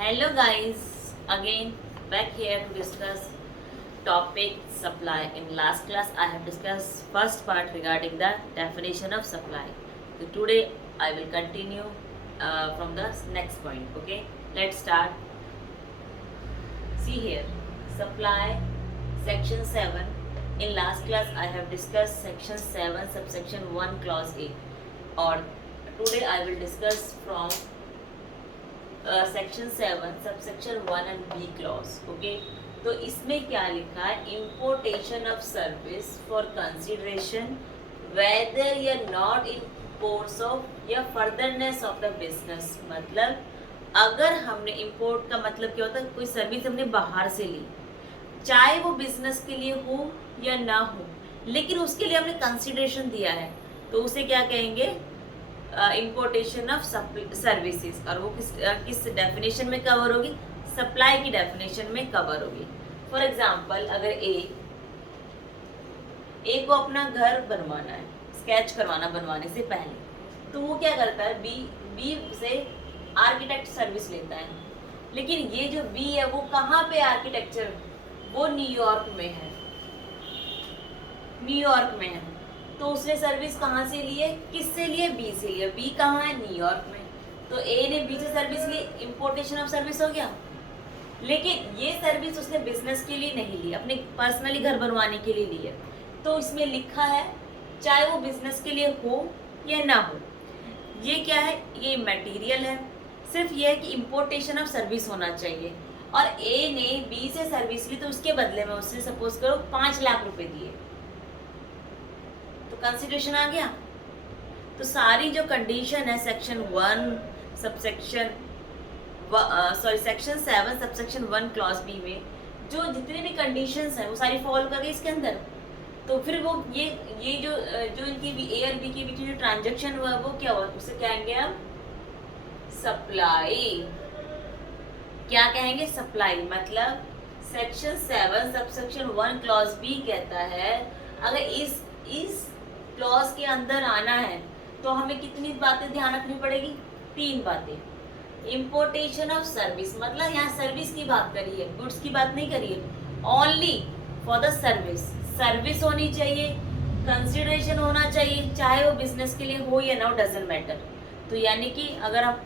Hello guys, again back here to discuss topic supply. In last class I have discussed first part regarding the definition of supply. So today I will continue from the next point. Okay, let's start. See here, supply section 7. In last class I have discussed section 7 subsection 1 clause A, or today I will discuss from section 7 subsection 1 and B clause. Okay, तो इसमें क्या लिखा है? Importation of service for consideration whether या not in course of या furtherance of the business. मतलब अगर हमने इम्पोर्ट का मतलब क्या होता है? कोई सर्विस हमने बाहर से ली, चाहे वो बिजनेस के लिए हो या ना हो, लेकिन उसके लिए हमने कंसिडरेशन दिया है, तो उसे क्या कहेंगे? Importation of services. और वो किस डेफिनेशन में कवर होगी? सप्लाई की डेफिनेशन में कवर होगी. फॉर एग्जांपल, अगर ए को अपना घर बनवाना है, स्केच करवाना बनवाने से पहले, तो वो क्या करता है? बी से आर्किटेक्ट सर्विस लेता है. लेकिन ये जो बी है वो कहाँ पे आर्किटेक्चर? वो न्यूयॉर्क में है. न्यूयॉर्क में है, तो उसने सर्विस कहाँ से ली है? किससे लिए? बी से लिए. बी कहाँ है? न्यूयॉर्क में. तो ए ने बी से सर्विस ली, इंपोर्टेशन ऑफ सर्विस हो गया. लेकिन ये सर्विस उसने बिजनेस के लिए नहीं ली, अपने पर्सनली घर बनवाने के लिए ली है. तो इसमें लिखा है चाहे वो बिजनेस के लिए हो या ना हो. ये क्या है? ये मटेरियल है. सिर्फ ये है कि इंपोर्टेशन ऑफ सर्विस होना चाहिए. और ए ने बी से सर्विस ली, तो उसके बदले में उससे सपोज करो 5 लाख रुपए दिए, तो कंसिडरेशन आ गया. तो सारी जो कंडीशन है section 1 subsection section 7 subsection 1 clause B में जो जितने भी कंडीशंस हैं वो सारी फॉलो कर गई इसके अंदर. तो फिर वो ये जो इनकी ए और बी के बीच जो ट्रांजेक्शन हुआ वो क्या हुआ? उसे कहेंगे हम सप्लाई. क्या कहेंगे? सप्लाई. मतलब सेक्शन 7 सबसेक्शन 1 क्लॉज बी कहता है अगर इस क्लॉज के अंदर आना है तो हमें कितनी बातें ध्यान रखनी पड़ेगी? 3 बातें. इंपोर्टेशन ऑफ सर्विस, मतलब यहाँ सर्विस की बात करी है, गुड्स की बात नहीं करी है. Only for the service. Service होनी चाहिए, कंसिडरेशन होना चाहिए, चाहे वो बिजनेस के लिए हो या ना हो, डजेंट मैटर. तो यानी कि अगर हम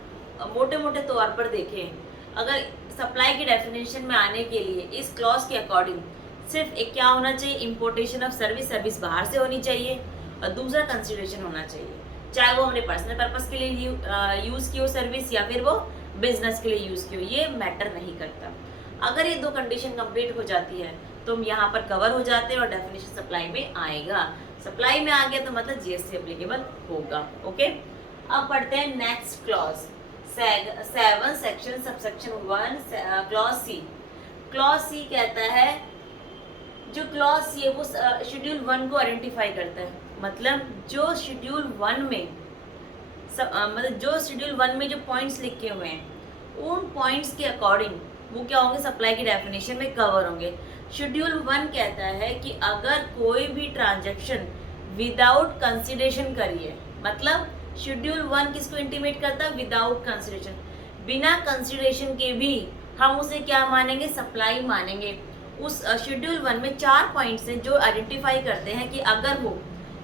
मोटे मोटे तौर पर देखें, अगर सप्लाई की डेफिनेशन में आने के लिए इस क्लॉज के अकॉर्डिंग सिर्फ एक क्या होना चाहिए? Importation of service. सर्विस बाहर से होनी चाहिए. और दूसरा कंसिडरेशन होना चाहिए, चाहे वो हमने पर्सनल पर्पस के लिए यूज़ की हो सर्विस या फिर वो बिजनेस के लिए यूज़ की हो, ये मैटर नहीं करता. अगर ये 2 कंडीशन कंप्लीट हो जाती है तो हम यहाँ पर कवर हो जाते हैं और डेफिनेशन सप्लाई में आएगा. सप्लाई में आ गया तो मतलब जीएसटी एप्लीकेबल होगा. ओके, अब पढ़ते हैं next clause 7 section subsection 1 clause C. Clause C कहता है, जो क्लॉज सी है वो शेड्यूल 1 को आइडेंटिफाई करता है. मतलब जो शेड्यूल 1 में जो पॉइंट्स लिखे हुए हैं उन पॉइंट्स के अकॉर्डिंग वो क्या होंगे? सप्लाई की डेफिनेशन में कवर होंगे. शेड्यूल 1 कहता है कि अगर कोई भी ट्रांजैक्शन विदाउट कंसिडरेशन करिए, मतलब शेड्यूल 1 किसको इंटीमेट करता है? Without consideration. बिना कंसिडरेशन के भी हम उसे क्या मानेंगे? सप्लाई मानेंगे. उस शेड्यूल 1 में 4 पॉइंट्स हैं जो आइडेंटिफाई करते हैं कि अगर वो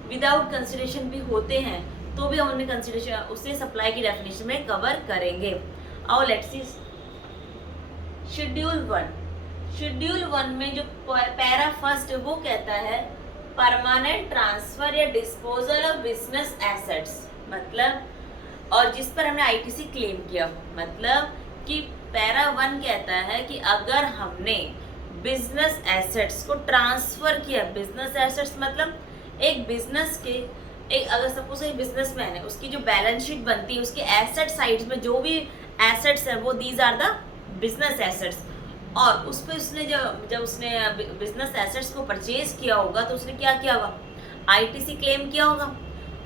विदाउट कंसिडरेशन भी होते हैं तो भी हम उन्हें कंसिडरेशन उससे सप्लाई की डेफिनेशन में कवर करेंगे. और लेट्स सी शेड्यूल 1 में जो पैरा फर्स्ट है वो कहता है परमानेंट ट्रांसफर या डिस्पोजल ऑफ बिजनेस एसेट्स. मतलब और जिस पर हमने आईटीसी क्लेम किया, मतलब कि पैरा 1 कहता है कि अगर हमने बिजनेस एसेट्स को ट्रांसफर किया, बिजनेस एसेट्स मतलब एक बिजनेस के अगर सपोज एक बिजनेसमैन है, उसकी जो बैलेंस शीट बनती है उसके एसेट साइड्स में जो भी एसेट्स है वो these are the business assets. और उस पर उसने जब उसने बिजनेस एसेट्स को परचेज किया होगा तो उसने क्या किया होगा? आईटीसी क्लेम किया होगा.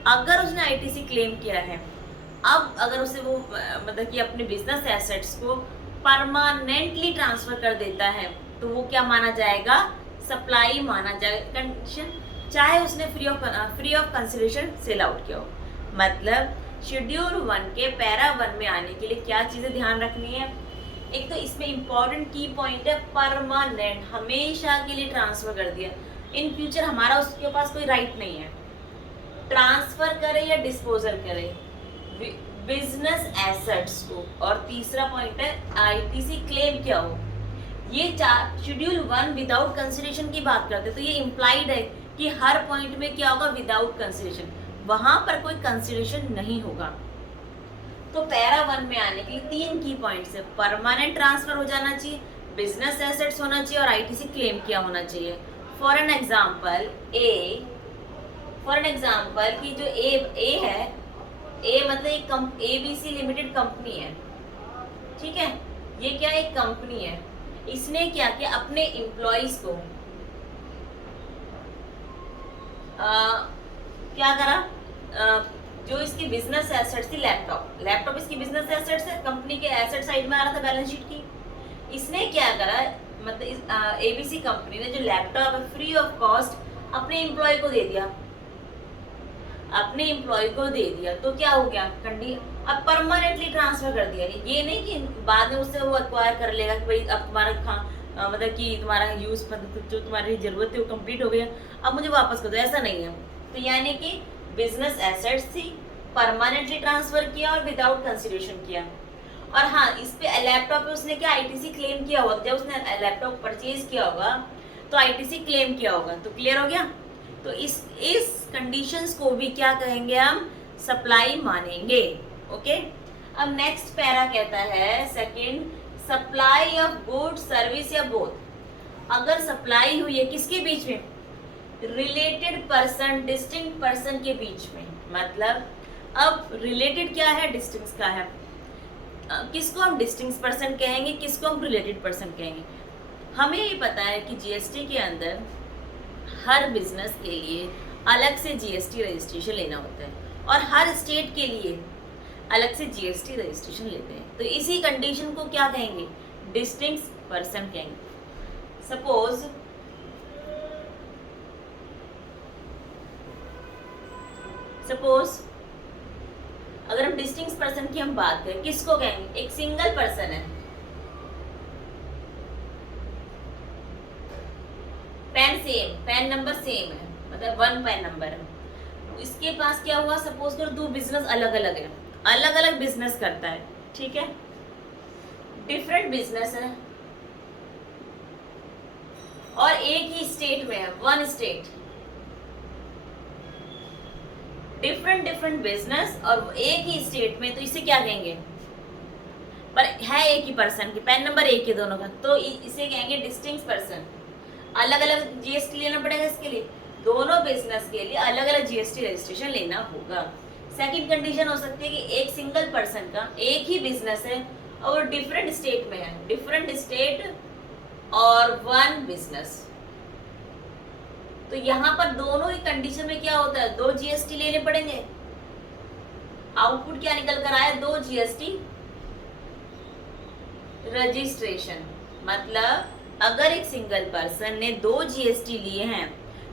अगर उसने आईटीसी क्लेम किया है, अब अगर उसे वो मतलब कि अपने बिजनेस एसेट्स को परमानेंटली ट्रांसफर कर देता है तो वो क्या माना जाएगा? सप्लाई माना जाएगा. कंडीशन चाहे उसने free of consideration sell out किया हो. मतलब शेड्यूल 1 के पैरा 1 में आने के लिए क्या चीज़ें ध्यान रखनी है? एक तो इसमें इंपॉर्टेंट की पॉइंट है परमानेंट, हमेशा के लिए ट्रांसफर कर दिया, इन फ्यूचर हमारा उसके पास कोई राइट नहीं है, ट्रांसफर करे या डिस्पोजल करे बिजनेस एसेट्स को। और तीसरा पॉइंट है आईटीसी क्लेम क्या हो। ये शेड्यूल 1 विदाउट कंसिडरेशन की बात करते हैं, तो ये इम्प्लाइड है कि हर पॉइंट में क्या होगा, विदाउट कंसिडरेशन, वहां पर कोई कंसिडरेशन नहीं होगा। तो पैरा 1 में आने के लिए 3 की पॉइंट्स है, परमानेंट ट्रांसफर हो जाना चाहिए, बिजनेस एसेट्स होना चाहिए और आईटीसी क्लेम किया होना चाहिए। फॉर एन एग्जाम्पल की जो ए है, ए मतलब एक एबीसी लिमिटेड कंपनी है, ठीक है, ये क्या एक कंपनी है, इसने क्या किया अपने एम्प्लॉइज को क्या करा, जो इसकी बिजनेस एसेट्स थी, लैपटॉप इसकी बिजनेस एसेट्स है, कंपनी के एसेट साइड में आ रहा था बैलेंस शीट की, इसने क्या करा, मतलब एबीसी कंपनी ने जो लैपटॉप है फ्री ऑफ कॉस्ट अपने एम्प्लॉय को दे दिया, तो क्या हो गया, अब परमानेंटली ट्रांसफर कर दिया। ये नहीं कि बाद में उससे वो एक्वायर कर लेगा कि भाई अब तुम्हारा मतलब कि तुम्हारा यूज मतलब जो तुम्हारी जरूरत थी वो कंप्लीट हो गया, अब मुझे वापस कर दो, ऐसा नहीं है। तो यानी कि बिजनेस एसेट्स थी, परमानेंटली ट्रांसफर किया और विदाउट कंसिडरेशन किया। और हाँ, इस पे लैपटॉप पे उसने क्या आईटीसी क्लेम किया होगा, जब उसने लैपटॉप परचेज किया होगा तो आईटीसी क्लेम किया होगा। तो क्लियर हो गया। तो इस कंडीशंस को भी क्या कहेंगे हम, सप्लाई मानेंगे। ओके, अब नेक्स्ट पैरा कहता है second, supply of good service या बोथ। अगर सप्लाई हुई है किसके बीच में, रिलेटेड पर्सन डिस्टिंक्ट पर्सन के बीच में, मतलब अब रिलेटेड क्या है, डिस्टिंक्ट का है, किसको हम डिस्टिंक्ट पर्सन कहेंगे, किसको हम रिलेटेड पर्सन कहेंगे। हमें ये पता है कि जीएसटी के अंदर हर बिजनेस के लिए अलग से जीएसटी रजिस्ट्रेशन लेना होता है और हर स्टेट के लिए अलग से जीएसटी रजिस्ट्रेशन लेते हैं। तो इसी कंडीशन को क्या कहेंगे, डिस्टिंक्ट पर्सन कहेंगे। सपोज अगर हम डिस्टिंक्ट पर्सन की हम बात करें, किसको कहेंगे, एक सिंगल पर्सन है, पैन नंबर सेम है, मतलब 1 पैन नंबर है, इसके पास क्या हुआ, सपोज करो 2 बिजनेस अलग अलग है, अलग अलग बिजनेस करता है, ठीक है, डिफरेंट बिजनेस है और एक ही स्टेट में है, 1 स्टेट, डिफरेंट बिजनेस और एक ही स्टेट में, तो इसे क्या कहेंगे, पर है एक ही पर्सन की, पैन नंबर एक ही दोनों का, तो इसे कहेंगे डिस्टिंक्ट पर्सन। अलग अलग जीएसटी लेना पड़ेगा इसके लिए, दोनों बिजनेस के लिए अलग अलग जीएसटी रजिस्ट्रेशन लेना होगा। सेकंड कंडीशन हो सकती है कि एक सिंगल पर्सन का एक ही बिजनेस है और डिफरेंट स्टेट में है, डिफरेंट स्टेट और 1 बिजनेस। तो यहाँ पर दोनों ही कंडीशन में क्या होता है, 2 जीएसटी लेने पड़ेंगे। आउटपुट क्या निकल कर आया, 2 जीएसटी रजिस्ट्रेशन। मतलब अगर एक सिंगल पर्सन ने 2 जीएसटी लिए हैं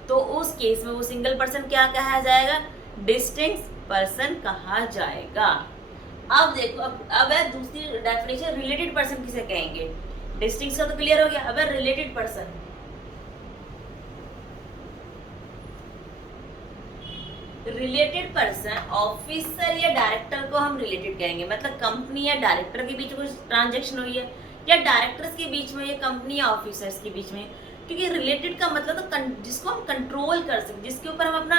तो उस केस में वो सिंगल पर्सन क्या कहा जाएगा, डिस्टिंक्ट पर्सन कहा जाएगा। अब देखो, अब है दूसरी डेफिनेशन, रिलेटेड पर्सन किसे कहेंगे, डिस्टिंक्ट का तो क्लियर हो गया। अब है related person, related person officer या डायरेक्टर को हम रिलेटेड कहेंगे, मतलब कंपनी या डायरेक्टर के बीच कुछ ट्रांजैक्शन हुई है या डायरेक्टर्स के बीच में या कंपनी या ऑफिसर्स के बीच में, क्योंकि रिलेटेड का मतलब तो जिसको हम कंट्रोल कर सके, जिसके ऊपर हम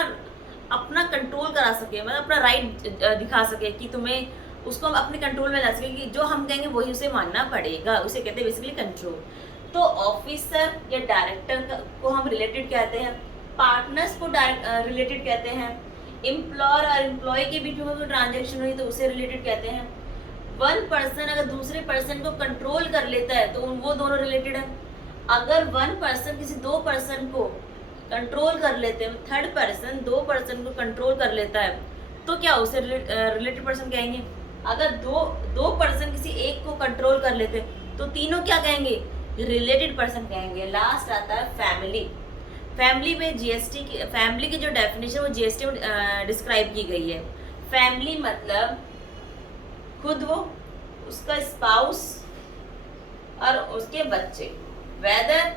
अपना कंट्रोल करा सके, मतलब अपना राइट दिखा सके कि तुम्हें उसको हम अपने कंट्रोल में ला सके, कि जो हम कहेंगे वही उसे मानना पड़ेगा, उसे कहते हैं बेसिकली कंट्रोल। तो ऑफिसर या डायरेक्टर को हम रिलेटेड कहते हैं, पार्टनर्स को रिलेटेड कहते हैं, एम्प्लॉयर और एम्प्लॉय के बीच में कोई ट्रांजेक्शन हुई तो उसे रिलेटेड कहते हैं। 1 पर्सन अगर दूसरे पर्सन को कंट्रोल कर लेता है तो वो दोनों रिलेटेड है। अगर 1 पर्सन किसी 2 पर्सन को कंट्रोल कर लेते हैं, 3rd पर्सन 2 पर्सन को कंट्रोल कर लेता है तो क्या उसे रिलेटेड पर्सन कहेंगे। अगर दो पर्सन किसी एक को कंट्रोल कर लेते हैं तो तीनों क्या कहेंगे, रिलेटेड पर्सन कहेंगे। लास्ट आता है फैमिली। फैमिली में जीएसटी की, फैमिली की जो डेफिनेशन वो जीएसटी में डिस्क्राइब की गई है। फैमिली मतलब खुद वो, उसका स्पाउस और उसके बच्चे, whether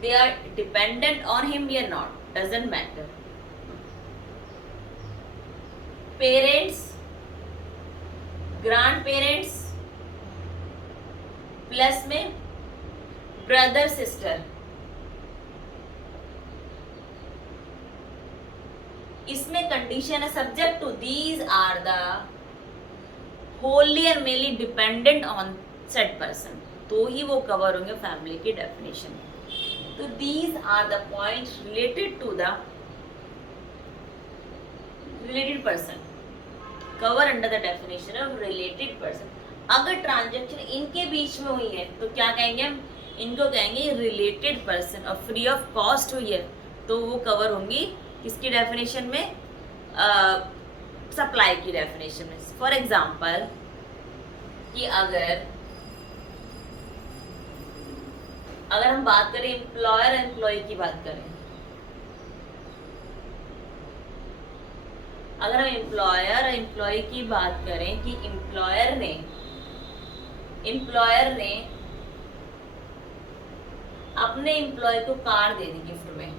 they are dependent on him या not, doesn't matter. Parents, grand parents, plus में ब्रदर सिस्टर, इसमें कंडीशन है subject to these are the wholly and mainly dependent on set person, तो ही वो कवर होंगे फैमिली की डेफिनेशन में। तो these are the points related to the related person, cover under the definition of related person. अगर transaction इनके बीच में हुई है तो क्या कहेंगे हम, इनको कहेंगे रिलेटेड पर्सन, और फ्री ऑफ कॉस्ट हुई है तो वो कवर होंगी किसकी डेफिनेशन में, सप्लाई की डेफिनेशन में। फॉर एग्जाम्पल कि अगर हम बात करें एम्प्लॉयर एम्प्लॉय की बात करें, अगर हम एम्प्लॉयर एम्प्लॉय की बात करें कि एम्प्लॉयर ने अपने एम्प्लॉय को कार दे दी गिफ्ट में,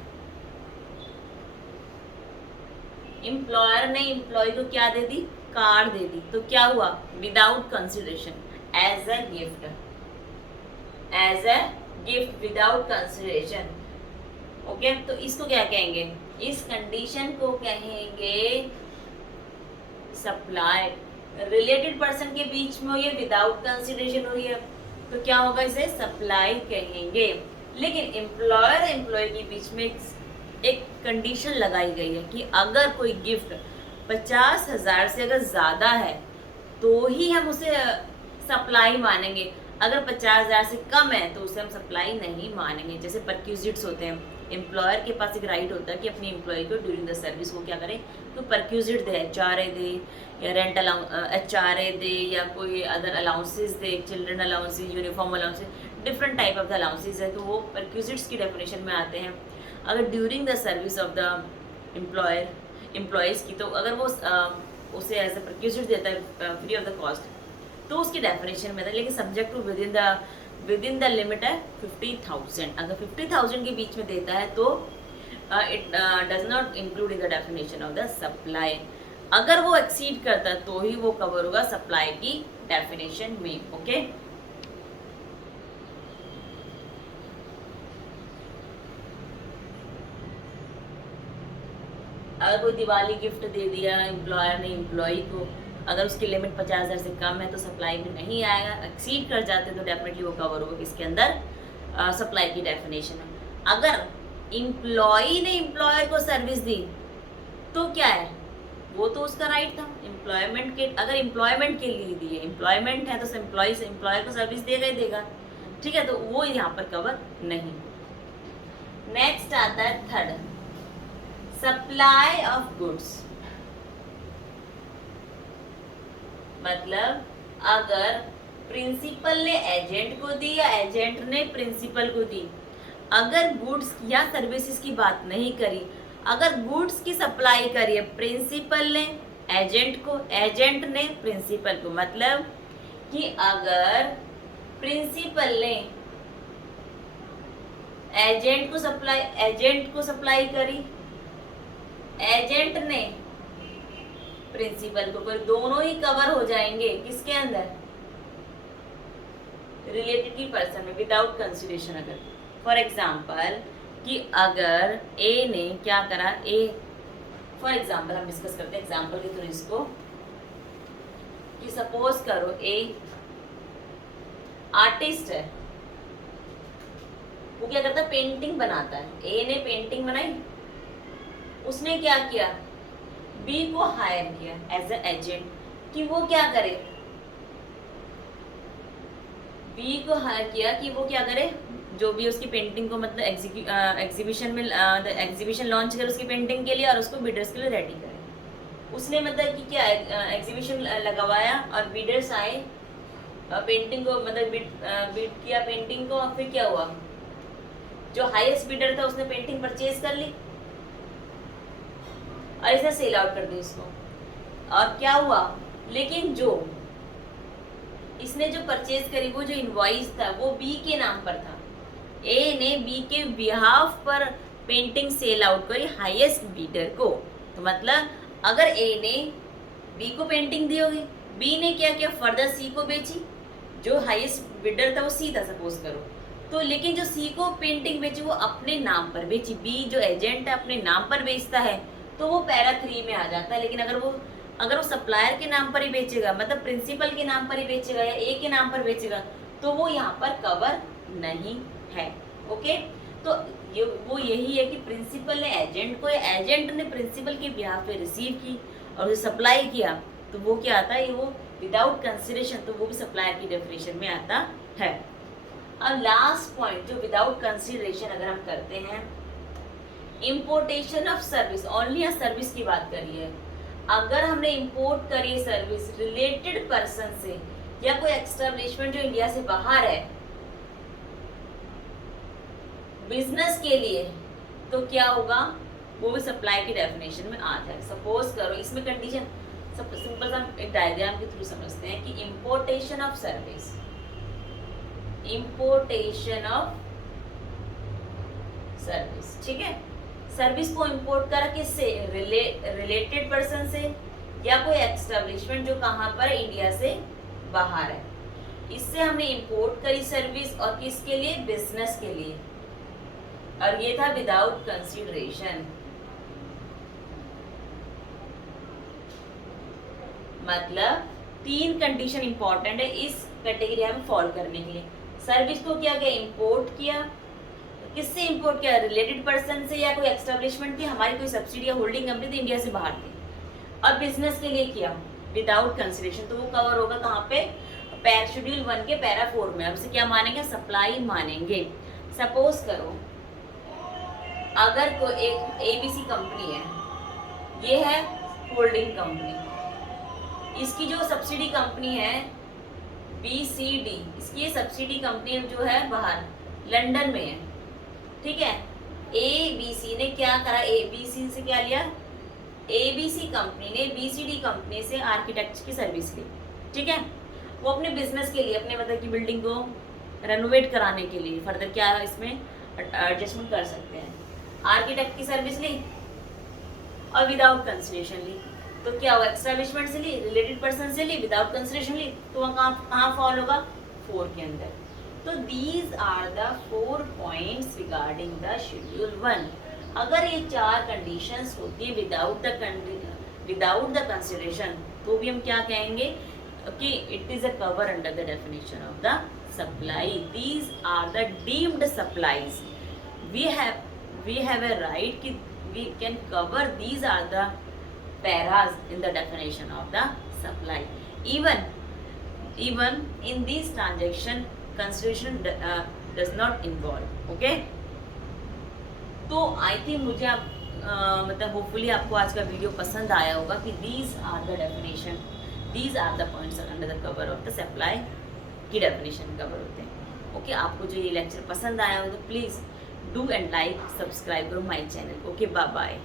एम्प्लॉयर ने एम्प्लॉय को क्या दे दी, कार दे दी, तो क्या हुआ, without consideration, as a gift, without consideration. Okay, तो इसको क्या कहेंगे, इस कंडीशन को कहेंगे सप्लाई। रिलेटेड पर्सन के बीच में हुई है, विदाउट कंसिडरेशन हुई है, तो क्या होगा, इसे सप्लाई कहेंगे। लेकिन एम्प्लॉयर एम्प्लॉय के बीच में एक कंडीशन लगाई गई है कि अगर कोई गिफ्ट 50,000 से अगर ज़्यादा है तो ही हम उसे सप्लाई मानेंगे, अगर 50,000 से कम है तो उसे हम सप्लाई नहीं मानेंगे। जैसे परक्यूजिट्स होते हैं, एम्प्लॉयर के पास एक राइट होता है कि अपनी एम्प्लॉय को ड्यूरिंग द सर्विस वो क्या करे, तो परक्यूजिट दे, HRA दे या रेंट HRA दे या कोई other allowances they, children allowances, uniform allowances, different type of the allowances है, तो वो परक्यूजिट्स की डेफिनेशन में आते हैं। अगर during the service of the employees की, तो अगर वो उसे एज अ परक्यूजिट देता है फ्री ऑफ द कॉस्ट, तो उसकी डेफिनेशन में था। लेकिन subject to within the limit है 50,000, अगर 50,000 के बीच में देता है तो it does not include in the definition of the supply. अगर वो एक्सीड करता है तो ही वो कवर होगा सप्लाई की डेफिनेशन में। ओके, अगर कोई दिवाली गिफ्ट दे दिया एम्प्लॉयर ने एम्प्लॉय को, अगर उसकी लिमिट 50,000 से कम है तो सप्लाई में नहीं आएगा, एक्सीड कर जाते हैं तो डेफिनेटली वो कवर होगा किसके अंदर, सप्लाई की डेफिनेशन में। अगर एम्प्लॉय ने एम्प्लॉयर को सर्विस दी तो क्या है, वो तो उसका राइट था एम्प्लॉयमेंट के, अगर एम्प्लॉयमेंट के लिए दी है, एम्प्लॉयमेंट है तो एम्प्लॉयर को सर्विस देगा ही देगा, ठीक है, तो वो यहाँ पर कवर नहीं। नेक्स्ट आता है थर्ड, सप्लाई ऑफ गुड्स। मतलब अगर प्रिंसिपल ने एजेंट को दी या एजेंट ने प्रिंसिपल को दी, अगर गुड्स या सर्विसेज की बात नहीं करी, अगर गुड्स की सप्लाई करी है प्रिंसिपल ने एजेंट को, एजेंट ने प्रिंसिपल को, मतलब कि अगर प्रिंसिपल ने एजेंट को सप्लाई करी, एजेंट ने प्रिंसिपल को करी, दोनों ही कवर हो जाएंगे किसके अंदर, रिलेटेड पर्सन में, विदाउट कंसिडरेशन। अगर फॉर एग्जाम्पल कि अगर ए ने क्या करा, ए फॉर एग्जाम्पल हम डिस्कस करते हैं एग्जाम्पल के थ्रू इसको, कि सपोज करो ए आर्टिस्ट है, वो क्या करता है, पेंटिंग बनाता है। ए ने पेंटिंग बनाई, उसने क्या किया, बी को हायर किया एज ए एजेंट कि वो क्या करे, बी को हायर किया कि वो क्या करे, जो भी उसकी पेंटिंग को मतलब एग्जीबिशन में एग्जीबिशन लॉन्च करे उसकी पेंटिंग के लिए और उसको बिडर्स के लिए रेडी करे। उसने मतलब कि क्या एग्जीबिशन लगवाया और बिडर्स आए, पेंटिंग को मतलब बिड किया पेंटिंग को, और फिर क्या हुआ, जो हाईएस्ट बिडर था उसने पेंटिंग परचेज कर ली और इसने सेल आउट कर दी इसको, और क्या हुआ, लेकिन जो इसने जो परचेज करी वो जो इनवॉइस था वो बी के नाम पर था। ए ने बी के बिहाफ पर पेंटिंग सेल आउट करी हाईएस्ट बीडर को। तो मतलब अगर ए ने बी को पेंटिंग दी होगी, बी ने क्या किया फर्दर सी को बेची, जो हाईएस्ट बिडर था वो सी था सपोज करो, तो लेकिन जो सी को पेंटिंग बेची वो अपने नाम पर बेची, बी जो एजेंट है अपने नाम पर बेचता है तो वो पैरा 3 में आ जाता है। लेकिन अगर वो सप्लायर के नाम पर ही बेचेगा, मतलब प्रिंसिपल के नाम पर ही बेचेगा या ए के नाम पर बेचेगा, तो वो यहाँ पर कवर नहीं है। ओके, तो वो यही है कि प्रिंसिपल ने एजेंट को या एजेंट ने प्रिंसिपल के बिहाफ पे रिसीव की और उसे सप्लाई किया, तो वो क्या आता है, वो विदाउट कंसिडरेशन, तो वो भी सप्लायर की डेफिनेशन में आता है। अब लास्ट पॉइंट जो विदाउट कंसिडरेशन अगर हम करते हैं, importation of service, only service की बात करिए। अगर हमने इंपोर्ट करी सर्विस रिलेटेड पर्सन से या कोई एस्टेब्लिशमेंट जो इंडिया से बाहर है बिजनेस के लिए, तो क्या होगा, वो भी सप्लाई की डेफिनेशन में आ जाए। सपोज करो इसमें कंडीशन सिंपल सा एक डायग्राम के थ्रू समझते हैं कि importation of service, importation of service, ठीक है, सर्विस को इंपोर्ट करा किससे, रिलेटेड पर्सन से या कोई एस्टेब्लिशमेंट जो कहाँ पर इंडिया से बाहर है, इससे हमने इंपोर्ट करी सर्विस और किसके लिए, बिजनेस के लिए, और ये था विदाउट कंसीडरेशन। मतलब 3 कंडीशन इंपॉर्टेंट है इस कैटेगरी में फॉल करने के लिए। सर्विस को क्या किया, इंपोर्ट किया, किससे इंपोर्ट किया, रिलेटेड पर्सन से या कोई एस्टेब्लिशमेंट थी, हमारी कोई सब्सिडी या होल्डिंग कंपनी थी इंडिया से बाहर थी, और बिजनेस के लिए किया विदाउट कंसिडरेशन, तो वो कवर होगा कहाँ पे, शेड्यूल 1 के पैरा 4 में। अब से क्या मानेंगे, सप्लाई मानेंगे। सपोज करो अगर कोई एक एबीसी कंपनी है, ये है होल्डिंग कंपनी, इसकी जो सब्सिडी कंपनी है बीसीडी, इसकी ये सब्सिडी कंपनी जो है बाहर लंदन में है, ठीक है। एबीसी ने क्या करा, एबीसी से क्या लिया, एबीसी कंपनी ने बीसीडी कंपनी से आर्किटेक्ट की सर्विस ली, ठीक है, वो अपने बिजनेस के लिए, अपने मतलब की बिल्डिंग को रेनोवेट कराने के लिए फर्दर क्या इसमें एडजस्टमेंट कर सकते हैं, आर्किटेक्ट की सर्विस ली और विदाउट कंसिडरेशन ली, तो क्या हुआ, एस्टैब्लिशमेंट से ली, रिलेटेड पर्सन से ली, विदाउट कंसिडरेशन ली, तो वहाँ कहाँ फॉल होगा, 4 के अंदर। तो these are the 4 points regarding the schedule 1। अगर ये 4 कंडीशंस होती है विदाउट द कंसिडरेशन, तो भी हम क्या कहेंगे कि it is a cover under the definition of the supply. These are the deemed supplies, we have a right कि we can cover these are the paras in the definition of the supply. Even in these transaction consideration does not involve. Okay, तो I think मुझे आप मतलब hopefully आपको आज का video पसंद आया होगा कि these are the definition, these are the points under the cover of the supply की डेफिनेशन कवर होते हैं। ओके, आपको जो ये लेक्चर पसंद आया हो तो please do and like, subscribe करो my channel. Okay, bye bye.